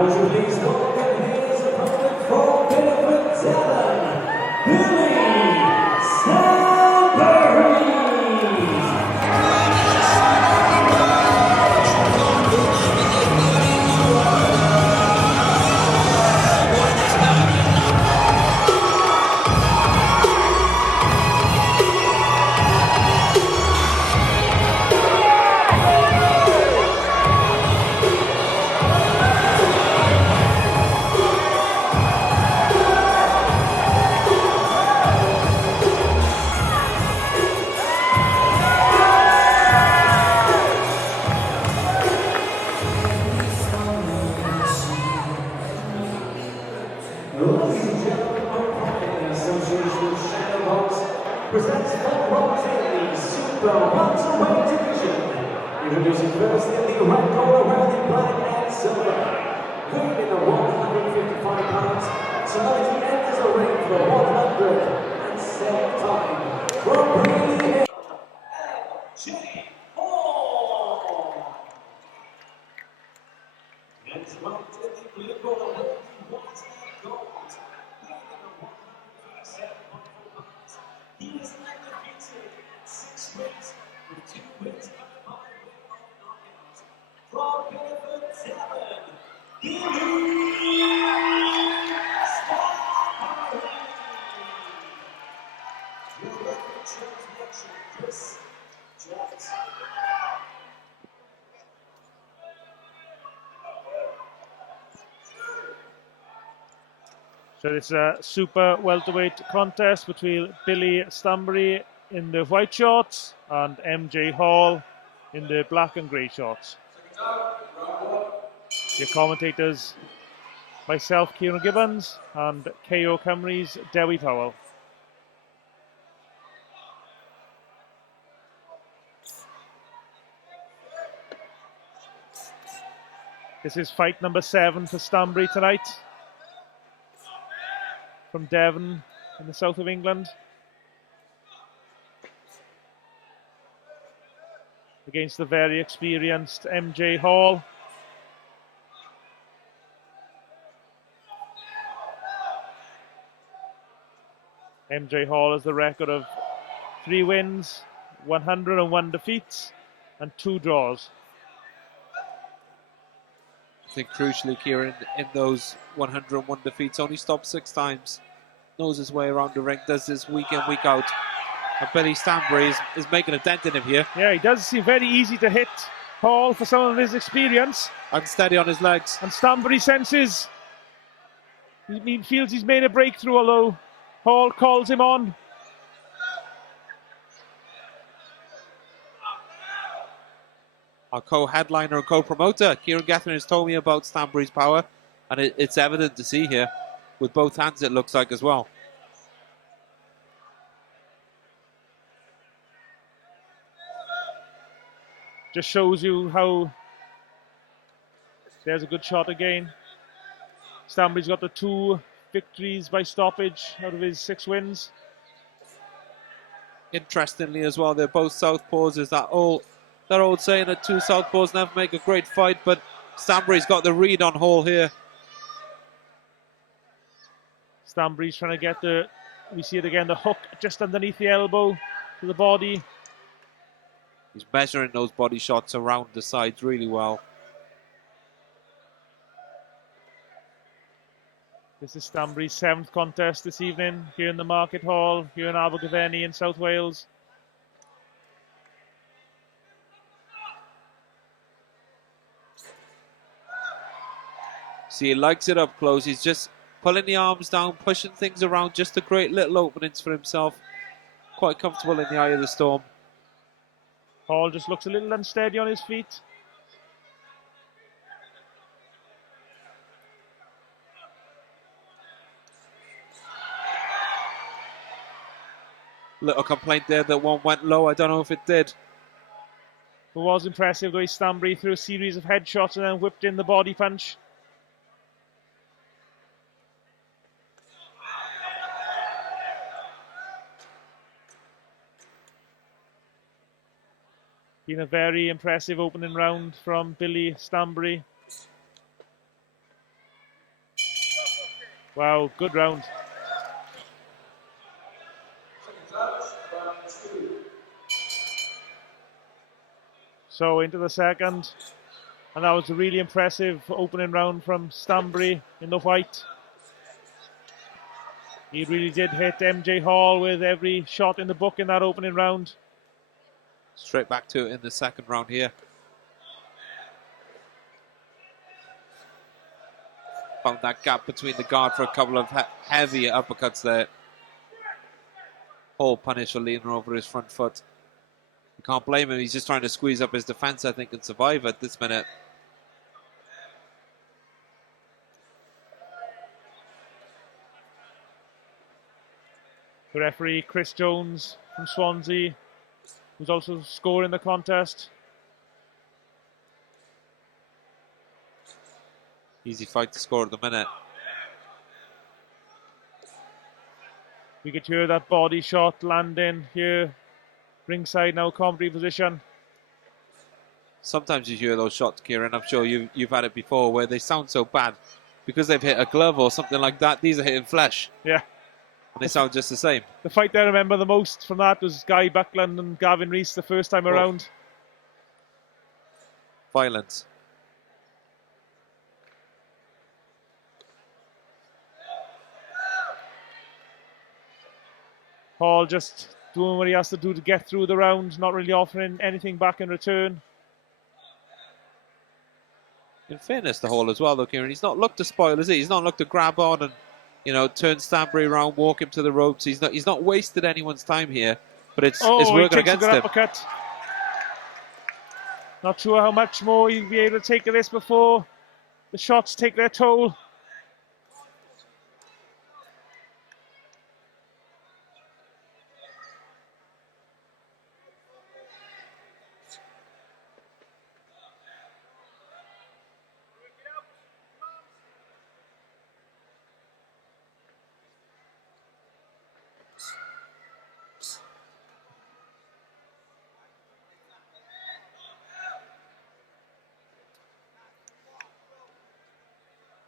would you please welcome his opponent from Gething Vs Yaxley, Stanburys. Ladies and gentlemen, in association with Stanburys, presents the Super Welterweight Division. Introducing first in the red corner wearing the black and silver. Weighing in the 155 pounds, tonight he enters the ring for the 107th time. From bringing J. Hall. Next month in the blue corner wearing the white and gold. He is undefeated at 6 wins, with 2 wins and 5 wins on knockout. From Gething Vs Yaxley, he is Stanbury. Your record transmission, Chris Jackson. So it's a super welterweight contest between Billy Stanbury in the white shorts and MJ Hall in the black and grey shorts. Your commentators, myself, Kieran Gibbons, and KO Cymru's Dewi Powell. This is fight number 7 for Stanbury tonight, from Devon in the south of England, against the very experienced MJ Hall. MJ Hall has the record of 3 wins, 101 defeats, and 2 draws. I think crucially, Kieran, in those 101 defeats, only stopped 6 times. Knows his way around the ring, does this week in, week out. And Billy Stanbury is making a dent in him here. Yeah, he does seem very easy to hit Hall for some of his experience. Unsteady on his legs. And Stanbury senses, he feels he's made a breakthrough, although Hall calls him on. Our co-headliner and co-promoter, Kieran Gething, has told me about Stanbury's power, and it's evident to see here. With both hands, it looks like, as well. Just shows you how... There's a good shot again. Stanbury's got the 2 victories by stoppage out of his 6 wins. Interestingly as well, they're both southpaws. Is that old saying that 2 southpaws never make a great fight, but Stanbury's got the read on Hall here. Stanbury's trying to get we see it again, the hook just underneath the elbow to the body. He's measuring those body shots around the sides really well. This is Stanbury's 7th contest this evening here in the Market Hall, here in Abergavenny in South Wales. See, he likes it up close. He's just pulling the arms down, pushing things around, just to create little openings for himself. Quite comfortable in the eye of the storm. Hall just looks a little unsteady on his feet. Little complaint there that one went low. I don't know if it did. It was impressive the way Stanbury threw a series of headshots and then whipped in the body punch. Been a very impressive opening round from Billy Stanbury. Wow, good round. So into the second, and that was a really impressive opening round from Stanbury in the white. He really did hit MJ Hall with every shot in the book in that opening round. Straight back to it in the second round here. Found that gap between the guard for a couple of heavy uppercuts there. Hall punished for leaning over his front foot. You can't blame him. He's just trying to squeeze up his defense, I think, and survive at this minute. The referee, Chris Jones from Swansea, who's also scoring the contest. Easy fight to score at the minute. We could hear that body shot landing here. Ringside now, commentary position. Sometimes you hear those shots, Kieran. I'm sure you've had it before, where they sound so bad because they've hit a glove or something like that. These are hitting flesh. Yeah. And they sound just the same. The fight I remember the most from that was Guy Buckland and Gavin Rees the first time around. Violence. Hall just doing what he has to do to get through the round, not really offering anything back in return. In fairness to Hall as well, though, Kieran, he's not looked to spoil, is he? He's not looked to grab on and, you know, turn Stanbury around, walk him to the ropes. He's not wasted anyone's time here, but it's working against him. Uppercut. Not sure how much more he'll be able to take of this before the shots take their toll.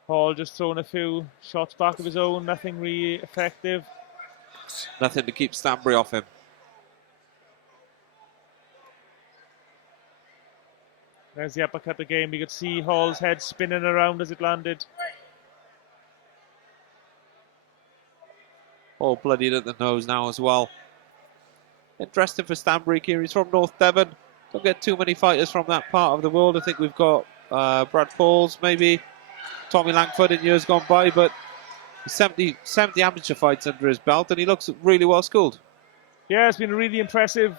Hall just throwing a few shots back of his own, nothing really effective. Nothing to keep Stanbury off him. There's the uppercut again. We could see Hall's head spinning around as it landed. All bloodied at the nose now as well. Interesting for Stanbury here. He's from North Devon. Don't get too many fighters from that part of the world. I think we've got Brad Pauls, maybe Tommy Langford in years gone by, but 70 amateur fights under his belt, and he looks really well schooled. Yeah, it's been a really impressive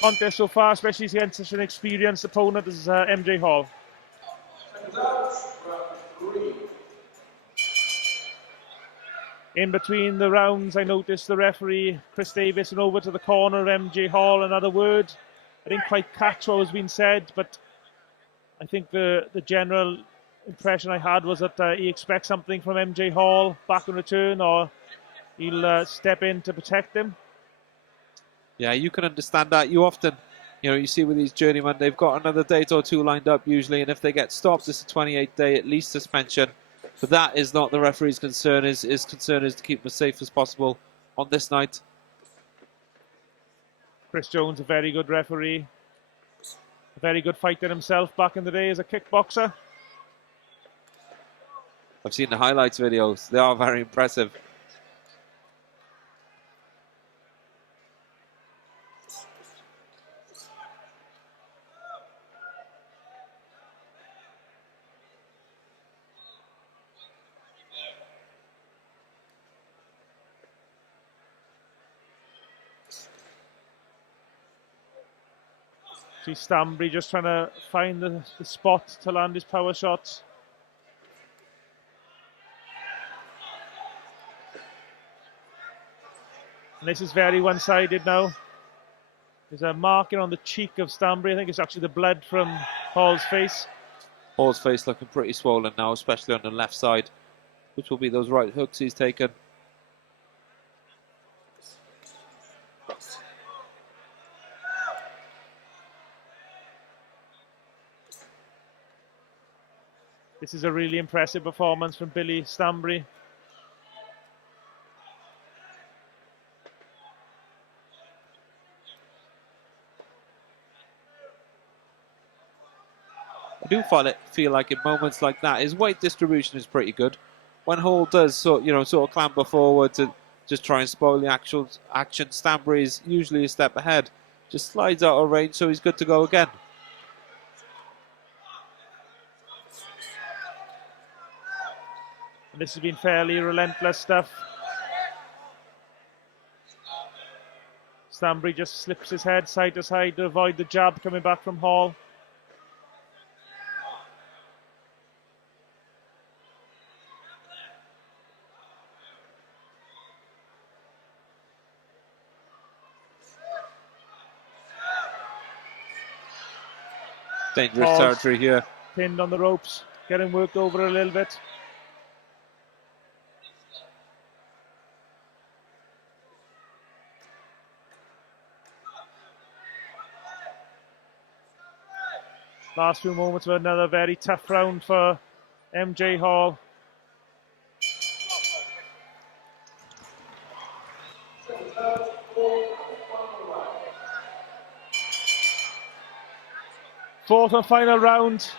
contest so far, especially against such an experienced opponent as MJ Hall. In between the rounds, I noticed the referee, Chris Davis, went over to the corner of MJ Hall. Another word. I didn't quite catch what was being said, but I think the general impression I had was that he expects something from MJ Hall back in return, or he'll step in to protect him. Yeah, you can understand that. You often, you see with these journeymen, they've got another date or two lined up usually, and if they get stopped, it's a 28-day at least suspension. But that is not the referee's concern. His concern is to keep them as safe as possible on this night. Chris Jones, a very good referee. A very good fighter himself back in the day as a kickboxer. I've seen the highlights videos. They are very impressive. See Stanbury just trying to find the spot to land his power shots. And this is very one-sided now. There's a marking on the cheek of Stanbury. I think it's actually the blood from Hall's face. Hall's face looking pretty swollen now, especially on the left side, which will be those right hooks he's taken. This is a really impressive performance from Billy Stanbury. I do feel like in moments like that, his weight distribution is pretty good. When Hall does sort of clamber forward to just try and spoil the actual action, Stanbury is usually a step ahead. Just slides out of range, so he's good to go again. And this has been fairly relentless stuff. Stanbury just slips his head side to side to avoid the jab coming back from Hall. Dangerous Hall's territory here. pinned on the ropes, getting worked over a little bit. Last few moments of another very tough round for MJ Hall. Fourth and final round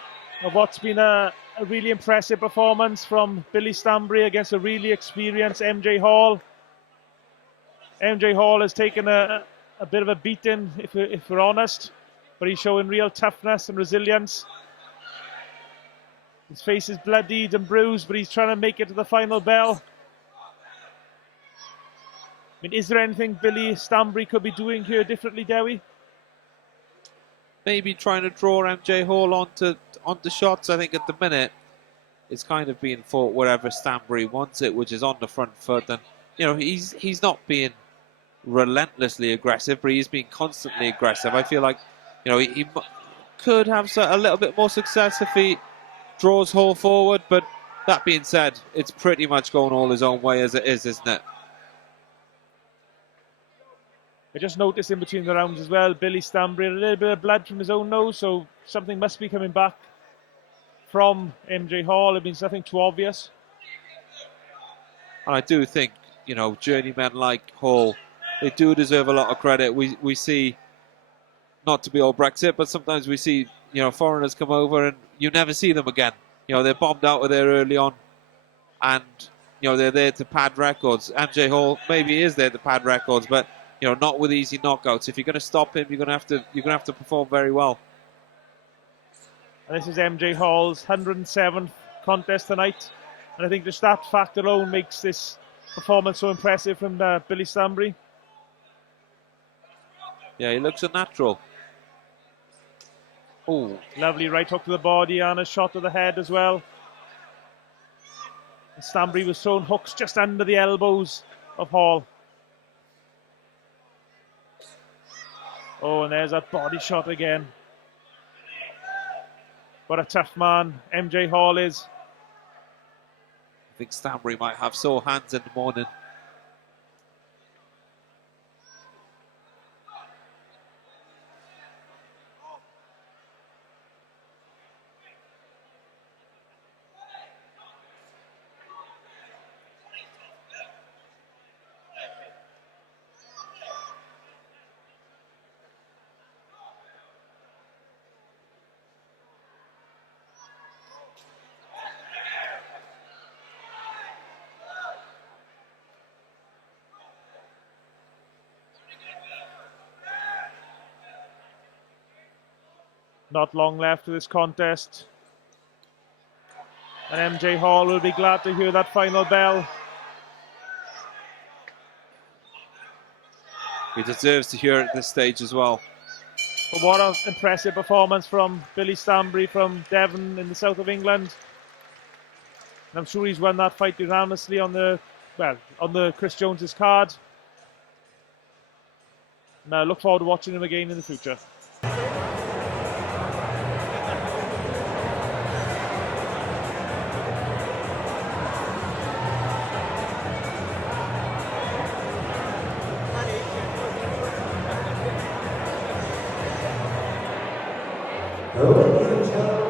of what's been a really impressive performance from Billy Stanbury against a really experienced MJ Hall. MJ Hall has taken a bit of a beating, if we're honest, but he's showing real toughness and resilience. His face is bloodied and bruised, but he's trying to make it to the final bell. I mean, is there anything Billy Stanbury could be doing here differently, Dewi? Maybe trying to draw MJ Hall onto shots. I think at the minute it's kind of being fought wherever Stanbury wants it, which is on the front foot. And he's not being relentlessly aggressive, but he's being constantly aggressive. I feel like he could have a little bit more success if he draws Hall forward. But that being said, it's pretty much going all his own way as it is, isn't it? I just noticed in between the rounds as well, Billy Stanbury had a little bit of blood from his own nose, so something must be coming back from MJ Hall. It means nothing too obvious. And I do think, journeymen like Hall, they do deserve a lot of credit. We see, not to be all Brexit, but sometimes we see, foreigners come over and you never see them again. They're bombed out of there early on, and they're there to pad records. MJ Hall maybe is there to pad records, but not with easy knockouts. If you're going to stop him, you're going to have to perform very well. And this is MJ Hall's 107th contest tonight, and I think just that fact alone makes this performance so impressive from Billy Stanbury. Yeah, he looks a natural. Oh, lovely right hook to the body and a shot to the head as well. And Stanbury was throwing hooks just under the elbows of Hall. Oh, and there's a body shot again. What a tough man MJ Hall is. I think Stanbury might have sore hands in the morning. Not long left to this contest. And MJ Hall will be glad to hear that final bell. He deserves to hear it at this stage as well. But what an impressive performance from Billy Stanbury from Devon in the south of England. And I'm sure he's won that fight unanimously on the Chris Jones's card. And I look forward to watching him again in the future. Ladies and gentlemen,